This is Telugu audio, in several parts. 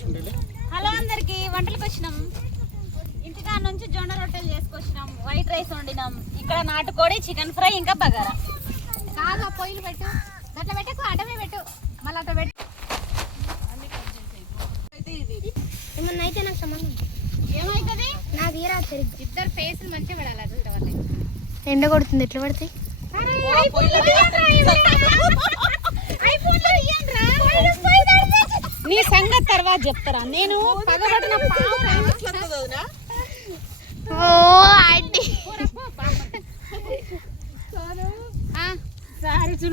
హలో అందరికి వంటలకు వచ్చినాం. ఇంటికా నుంచి జొన్న రొట్టెలు చేసుకొచ్చినాం, వైట్ రైస్ వండినాం. ఇక్కడ నాటుకోడి, చికెన్ ఫ్రై, ఇంకా బగారా. కాదు పొయ్యిలు పెట్టు, అట్లా పెట్టకు, అటమే పెట్టు, మళ్ళీ అట్లా పెట్టు. ఏమన్నా అయితే నాకు సంబంధం ఏమవుతుంది? నా తీరా సరిగ్గా ఇద్దరు ఫేసులు మంచిగా పడాలి. అట్లా వాళ్ళే ఎండ కొడుతుంది, ఎట్లా పడతాయి? నీ సంగతి తర్వాత చెప్తారా. నేను పగబడిన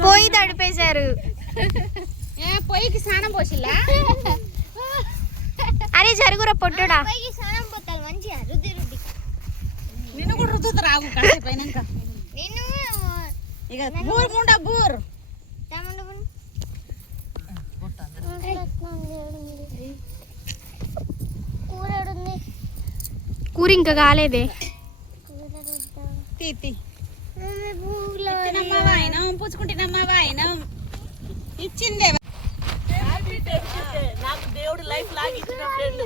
పోయి తడిపేశారు. పొయ్యికి స్నానం పోసిల్లా? అరే జరుగురా పొట్టుడా. నిన్ను కూడా రుద్దుతా రాగు కాసేపోయినాక. ఇక బూర్ ముండ బూర్ కూర ఇంకా కాలేదే. పుచ్చుకుంటున్నమ్మా వాయినం ఇచ్చిందే. నాకు దేవుడు లైఫ్ లాగిచ్చిన ఫ్రెండ్.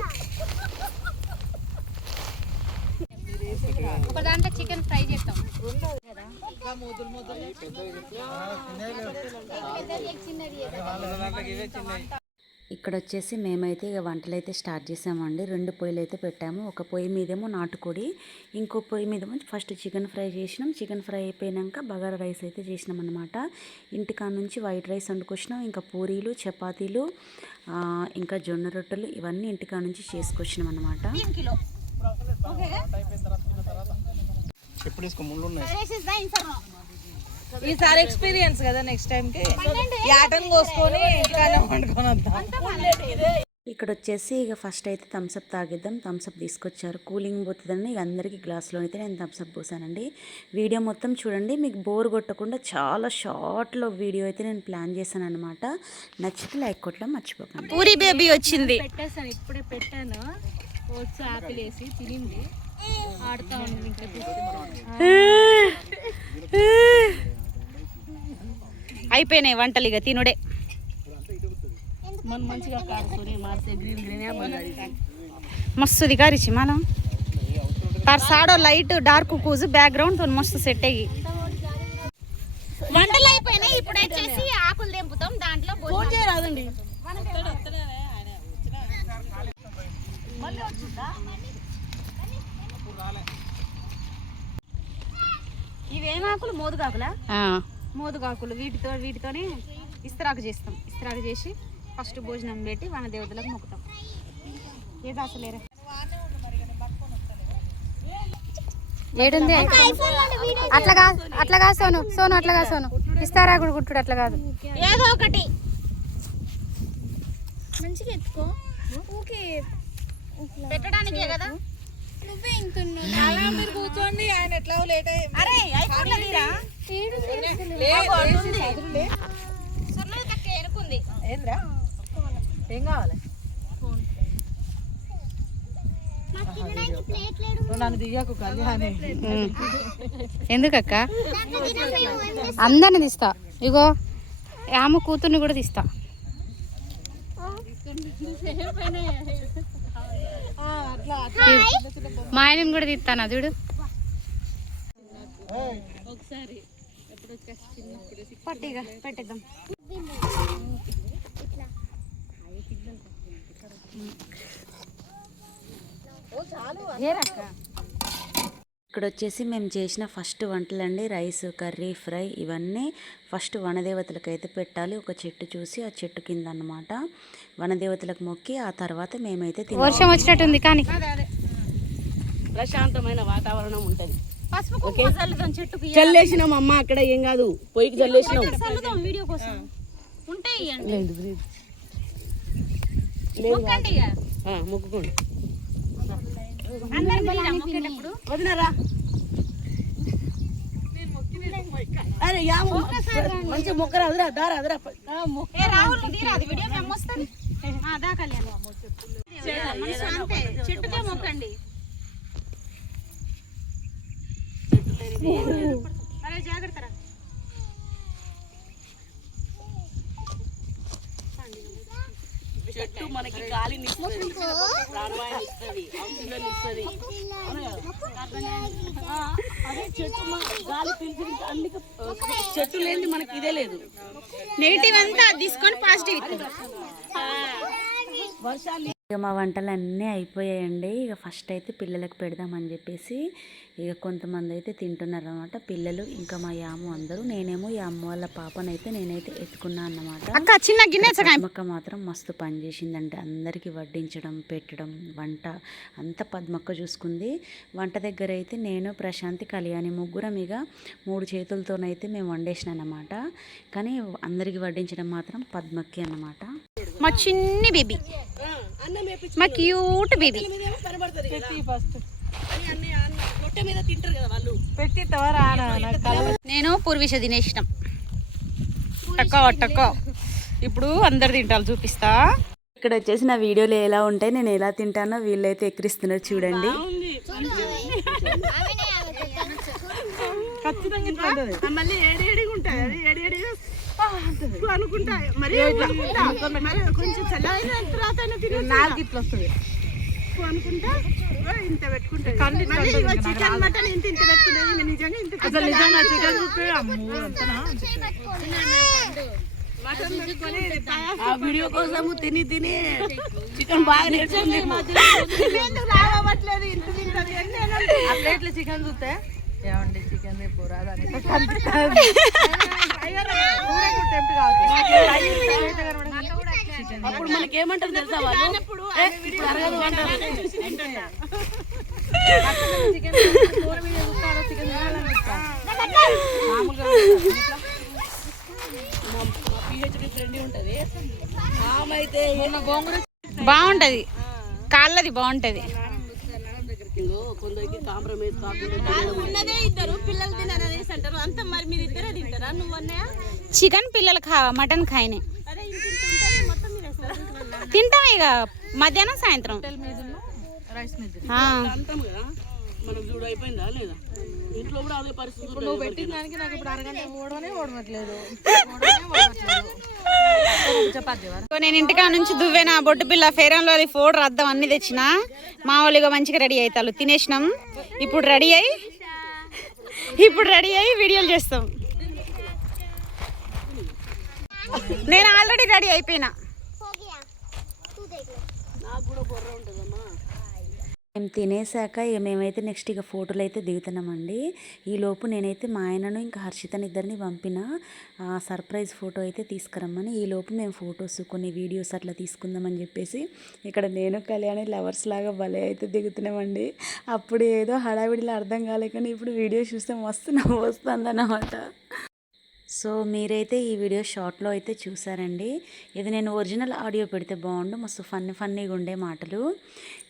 ఒక దాంట్లో చికెన్ ఫ్రై చేస్తాం. ఇక్కడ వచ్చేసి మేమైతే ఇక వంటలు అయితే స్టార్ట్ చేసామండి. 2 పొయ్యిలు అయితే పెట్టాము. ఒక పొయ్యి మీదేమో నాటుకోడి, ఇంకో పొయ్యి మీదేమో ఫస్ట్ చికెన్ ఫ్రై చేసినాం. చికెన్ ఫ్రై అయిపోయాక బగారా రైస్ అయితే చేసినాం అనమాట. ఇంటికా నుంచి వైట్ రైస్ వండుకొచ్చినాం. ఇంకా పూరీలు, చపాతీలు, ఇంకా జొన్న రొట్టెలు ఇవన్నీ ఇంటికా నుంచి చేసుకొచ్చినాం అనమాట. ఈసారి ఎక్స్పీరియన్స్ కదా, నెక్స్ట్ టైం కి యాటన్ కోసుకొని వండుకొని వద్దాం. ఇక్కడ వచ్చేసి ఇక ఫస్ట్ అయితే థమ్స్అప్ తాగిద్దాం. థమ్స్అప్ తీసుకొచ్చారు, కూలింగ్ పోతుందని ఇక అందరికీ గ్లాస్లో అయితే నేను థమ్స్అప్ పోసానండి. వీడియో మొత్తం చూడండి, మీకు బోర్ కొట్టకుండా చాలా షార్ట్లో వీడియో అయితే నేను ప్లాన్ చేశాను అనమాట. నచ్చితే లైక్ కొట్టడం మర్చిపోకండి. పూరి బేబీ వచ్చింది, పెట్టేసాను, ఇప్పుడే పెట్టాను. ఓట్స్ ఆపిల్ వేసి తినింది, ఆడుతూ ఉంది. ఇంకా అయిపోయినాయి వంటలు, ఇక తినుడే. मस्त दिखा रही माला तार साड़ो लाइट डार्क कूज बैकग्राउंड तो मस्त सेट అయ్యి వంటలు అయిపోయినాయి. ఇప్పుడు వచ్చేసి ఆకులు తెంపుతాం, దాంట్లో ఫోన్ చేయరాదండి. ఇవేం ఆకులు? మోదుగాకులా? మోదుగాకులు. వీటితోనే ఇస్తరాకు చేస్తాం. ఇస్తరాకు చేసి ఫస్ట్ భోజనం పెట్టి వన దేవతలకు మొక్కుతాం. ఏది అసలేరా ఏడుంది అట్లా సోను సోను అట్లాగా సోను ఇస్తారా కూడా గుట్టుడు అట్లా కాదు, ఏదో ఒకటి మంచిగా ఎత్తుకో. పెట్టడానికే కదా. నువ్వే ఇంటున్నావు. మీరు కూర్చోండి, ఆయన ఎట్లా లేట్ ఏంద్రా ఏం కావాలి? నన్ను దియ్యకు కళ్యాణి. ఎందుకక్క? అందరిని తీస్తా. ఇగో ఆమె కూతుర్ని కూడా తీస్తా. మా ఆయనని కూడా తీస్తాను చూడు. ఒకసారి పట్టిగా పెట్టేద్దాం. ఇక్కడ వచ్చేసి మేము చేసిన ఫస్ట్ వంటలండి. రైస్, కర్రీ, ఫ్రై ఇవన్నీ ఫస్ట్ వనదేవతలకు అయితే పెట్టాలి. ఒక చెట్టు చూసి ఆ చెట్టు కింద అన్నమాట వనదేవతలకు మొక్కి ఆ తర్వాత మేమైతే వర్షం వచ్చినట్టుంది కానీ ప్రశాంతమైన వాతావరణం ఉంటుంది. చల్లేసినాం అమ్మ, అక్కడ ఏం కాదు, పొయ్యికి చల్లేసినాం. వీడియో కోసం మొక్కుకోండి. వదిలేరా? అరే మంచి మొక్కరా, అదరా దారా అదరా. చెట్టుకే మొక్కండి. జాగ్రత్త. చెట్టు మనకి గాలిని ఇస్తుంది, ప్రాణవాయువుని ఇస్తుంది, ఆక్సిజన్ ఇస్తుంది. అదే చెట్టు మనకి గాలి పీల్చి అన్ని చెట్టు లేని మనకి ఇదే లేదు. నెగిటివ్ అంతా తీసుకొని పాజిటివ్ వర్షాలు ఇక మా వంటలు అన్నీ అయిపోయాయండి. ఇక ఫస్ట్ అయితే పిల్లలకు పెడదామని చెప్పేసి ఇక కొంతమంది అయితే తింటున్నారు అనమాట, పిల్లలు ఇంకా మా యాము అందరూ. నేనేమో ఈ అమ్మ వాళ్ళ పాపనైతే నేనైతే ఎత్తుకున్నా అన్నమాట. అక్క చిన్న గిన్నె పద్మక్క మాత్రం మస్తు పని చేసిందంటే అందరికీ వడ్డించడం పెట్టడం వంట అంతా పద్మక్క చూసుకుంది. వంట దగ్గర అయితే నేను ప్రశాంతి కళ్యాణి ముగ్గురం ఇక 3 చేతులతోనైతే మేము వండేసిన అన్నమాట. కానీ అందరికి వడ్డించడం మాత్రం పద్మక్కి అన్నమాట. మా చిన్ని బేబీ, మా క్యూట్ బేబీ. నేను పూర్విష తినేసినాం టక్కో. ఇప్పుడు అందరు తింటారు, చూపిస్తా. ఇక్కడ వచ్చేసి నా వీడియోలు ఎలా ఉంటాయి, నేను ఎలా తింటానో వీళ్ళైతే ఎక్కిరిస్తున్నారు చూడండి. మళ్ళీ ఏడిగా ఉంటాయి, ఏడిగా అనుకుంటా. మరి కొంచెం చల్లైన తర్వాత నాలుగు ఇట్లా వస్తుంది అనుకుంటా. ఇంత పెట్టుకుంటా చికెన్ మటన్ ఇంత పెట్టుకునేది నిజంగా. ఇంత వీడియో కోసం తిని చికెన్ బాగా నేర్చుకుంది. రావట్లేదు ఇంత తింటుంది ఆ ప్లేట్లో చికెన్ చూస్తే ఏమండి చికెన్ అప్పుడు మనకి ఏమంటారు తెలుసా వాళ్ళు, బాగుంటది, కాళ్ళది బాగుంటది. కొందరికి కాంప్రమైజ్ కాకుండా ఉన్నదే ఇద్దరు పిల్లలు తినారనేసి అంటారు. అంత మరి మీరు ఇద్దరే తింటారా? నువ్వు అన్నయ్య చికెన్ పిల్లలు మటన్ ఖాయనే తింటాం ఇక మధ్యాహ్నం సాయంత్రం. అంటాం కదా మనకు చూడు అయిపోయిందా లేదా? ఇంట్లో కూడా అదే పరిస్థితి. నువ్వు పెట్టిన దానికి నాకు ఇప్పుడు అరగంట ఓడవట్లేదు. నేను ఇంటికా నుంచి దువ్వేనా బొట్టు పిల్ల ఫెయిర్ అండ్ లవ్లీ ఫోడ్ రద్దం అన్ని తెచ్చిన. మా వాళ్ళు మంచిగా రెడీ అవుతారు, తినేసినాం. ఇప్పుడు రెడీ అయ్యి వీడియోలు చేస్తాం. నేను ఆల్రెడీ రెడీ అయిపోయినా. మేము తినేసాక ఇక మేమైతే నెక్స్ట్ ఇక ఫోటోలు అయితే దిగుతున్నామండి. ఈలోపు నేనైతే మా ఆయనను ఇంకా హర్షితని ఇద్దరిని పంపిన సర్ప్రైజ్ ఫోటో అయితే తీసుకురమ్మని. ఈలోపు మేము ఫొటోస్ కొన్ని వీడియోస్ అట్లా తీసుకుందామని చెప్పేసి ఇక్కడ నేను కళ్యాణి లవర్స్ లాగా భలే అయితే దిగుతున్నామండి. అప్పుడు ఏదో హడావిడిలో అర్థం కాలే, కానీ ఇప్పుడు వీడియో చూస్తే మస్తు నవ్వు వస్తుందన్నమాట. సో మీరైతే ఈ వీడియో షార్ట్లో అయితే చూసారండి. ఇది నేను ఒరిజినల్ ఆడియో పెడితే బాగుండు, మస్తు ఫన్నీగా ఉండే మాటలు.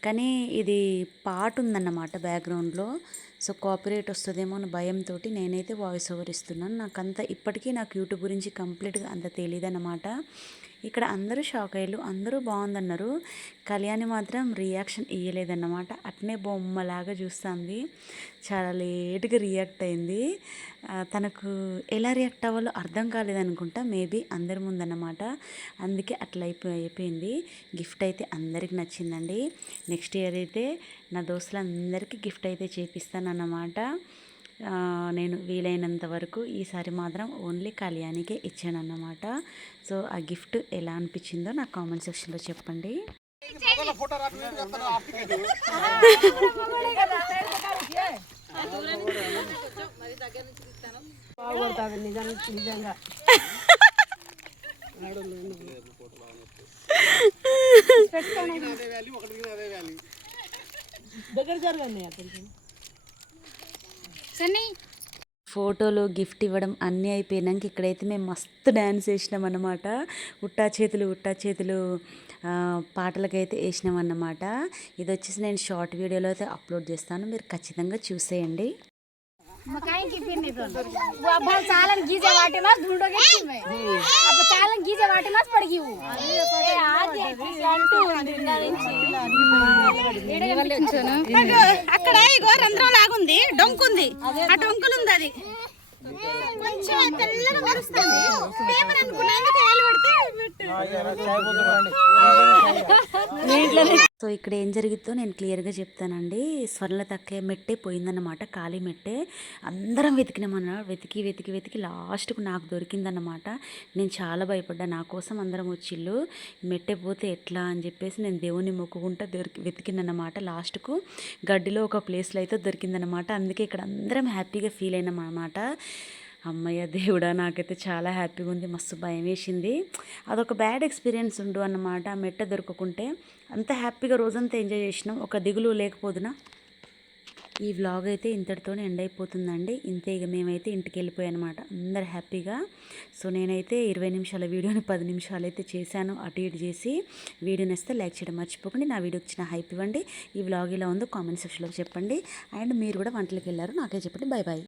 కానీ ఇది పాట ఉందన్నమాట బ్యాక్గ్రౌండ్లో. సో కాపీరైట్ వస్తుందేమో అని భయంతో నేనైతే వాయిస్ ఓవర్ ఇస్తున్నాను. ఇప్పటికీ నాకు యూట్యూబ్ గురించి కంప్లీట్గా అంత తెలియదు అన్నమాట. ఇక్కడ అందరూ షాక్ అయ్యారు, అందరూ బాగుందన్నారు. కళ్యాణి మాత్రం రియాక్షన్ ఇవ్వలేదన్నమాట, అట్నే బొమ్మలాగా చూస్తుంది. చాలా లేట్గా రియాక్ట్ అయింది. తనకు ఎలా రియాక్ట్ అవ్వాలో అర్థం కాలేదనుకుంటా, మేబీ అందరి ముందన్నమాట. అందుకే అట్లా అయిపోయింది. గిఫ్ట్ అయితే అందరికి నచ్చిందండి. నెక్స్ట్ ఇయర్ అయితే నా దోస్తులందరికీ గిఫ్ట్ అయితే చేపిస్తానన్నమాట. నేను వీలైనంత వరకు ఈసారి మాత్రం ఓన్లీ కళ్యాణికే ఇచ్చానన్నమాట. సో ఆ గిఫ్ట్ ఎలా అనిపించిందో నాకు కామెంట్ సెక్షన్లో చెప్పండి. నిజంగా దగ్గర జరగండి ఫోటోలు గిఫ్ట్ ఇవ్వడం అన్నీ అయిపోయినాక ఇక్కడైతే మేము మస్తు డ్యాన్స్ వేసినాం అన్నమాట. ఉట్టా చేతులు పాటలకైతే వేసినాం అన్నమాట. ఇది వచ్చేసి నేను షార్ట్ వీడియోలో అయితే అప్లోడ్ చేస్తాను, మీరు ఖచ్చితంగా చూసేయండి. అక్కడ ఇగో రంధ్రం లాగుంది, డొంకుంది, ఆ డొంకులు ఉంది. అది కొంచెం తెల్లగా మరుస్తుంది. పేపర్ అనుకున్నా, ఏలు పడితే సో ఇక్కడ ఏం జరిగిద్దో నేను క్లియర్గా చెప్తానండి. స్వర్ణలత అక్కయ్య మెట్టే పోయిందన్నమాట, ఖాళీ మెట్టే. అందరం వెతికినామన్నా, వెతికి వెతికి వెతికి లాస్ట్కు నాకు దొరికిందన్నమాట. నేను చాలా భయపడ్డా, నా కోసం అందరం వచ్చిళ్ళు, మెట్టే పోతే ఎట్లా అని చెప్పేసి నేను దేవుని మొక్కుకుంటా వెతికినన్నమాట. లాస్ట్కు గడ్డిలో ఒక ప్లేస్లో అయితే దొరికిందన్నమాట. అందుకే ఇక్కడ అందరం హ్యాపీగా ఫీల్ అయినాం అన్నమాట. అమ్మయ్య దేవుడా, నాకైతే చాలా హ్యాపీగా ఉంది. మస్తు భయం వేసింది. అదొక బ్యాడ్ ఎక్స్పీరియన్స్ ఉండు అన్నమాట. ఆ మెట్ట దొరకకుంటే అంత హ్యాపీగా రోజంతా ఎంజాయ్ చేసినాం, ఒక దిగులు లేకపోదునా. ఈ వ్లాగ్ అయితే ఇంతటితోనే ఎండ్ అయిపోతుందండి. ఇంతే, ఇక మేమైతే ఇంటికి వెళ్ళిపోయాం అనమాట, అందరు హ్యాపీగా. సో నేనైతే 20 నిమిషాల వీడియోని 10 నిమిషాలు అయితే చేశాను, అటు ఇటు చేసి. వీడియో నచ్చితే లైక్ చేయడం మర్చిపోకండి. నా వీడియోకి వచ్చిన హైప్ ఇవ్వండి. ఈ వ్లాగ్ ఇలా ఉందో కామెంట్ సెక్షన్లో చెప్పండి. అండ్ మీరు కూడా వంటలకు వెళ్ళారు నాకే చెప్పండి. Bye bye.